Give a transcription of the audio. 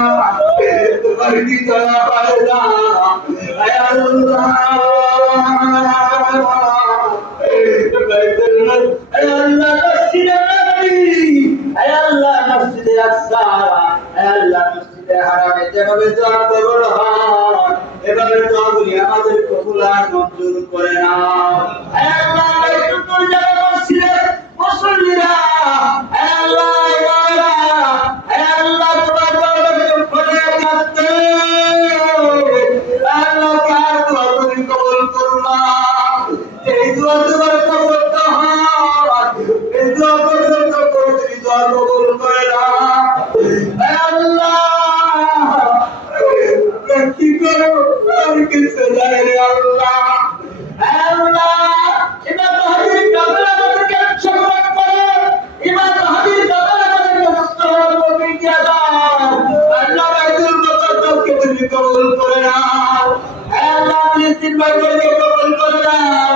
তোমার কি দয়া হয় না আয় আল্লাহ আয় আল্লাহ মসজিদে নববী আয় আল্লাহ মসজিদে আকসা আয় আল্লাহ মসজিদে হারামে যেভাবে দোয়া কবুল হয় এভাবে দোয়াগুলি আমাদের কবুল আর মঞ্জুর করে নাও আয় আল্লাহ বাইতুল জামা মসজিদে মুসল্লিরা আয় আল্লাহ আয় আল্লাহ তোমার দরবারে ফলে কাঁদতে আল্লাহ কার দোয়া তুমি কবুল করবা এই দোয়া তোমার কবুল তো হয় এই দোয়া পর্যন্ত তুমি দোয়া কবুল করে নাও আয় আল্লাহ কি করো আর কিছু নাই রে আল্লাহ আল্লাহ ইমাম মাহদীর কবর আমাদেরকে সংরক্ষণ করে ইমাম মাহদীর কবর আমাদেরকে মুক্ত হওয়ার তৌফিক দিয়ে দাও আল্লাহ বাইতুল মুকাদ্দাসকে তুমি কবুল করে নাও আল্লাহ ফিলিস্তিন ভাইদেরকে কবুল করে নাও।